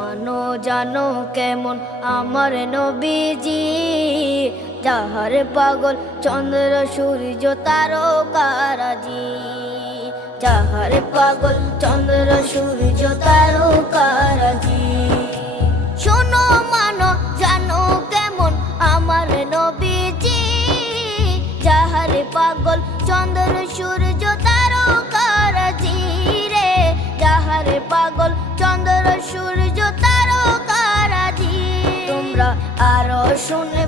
মানো জানো কেমন আমার নবীজি, যাহার পাগল চন্দ্র সূর্য তারকারাজি, যাহার পাগল চন্দ্র সূর্য তারকারাজি। শোনো মানো জানো কেমন আমার নবীজি, যাহার পাগল চন্দ্র সূর্য তারকারাজি রে, যাহার পাগল চন্দ্র সূর্য তারকারাজি। তোমরা আরো শুনে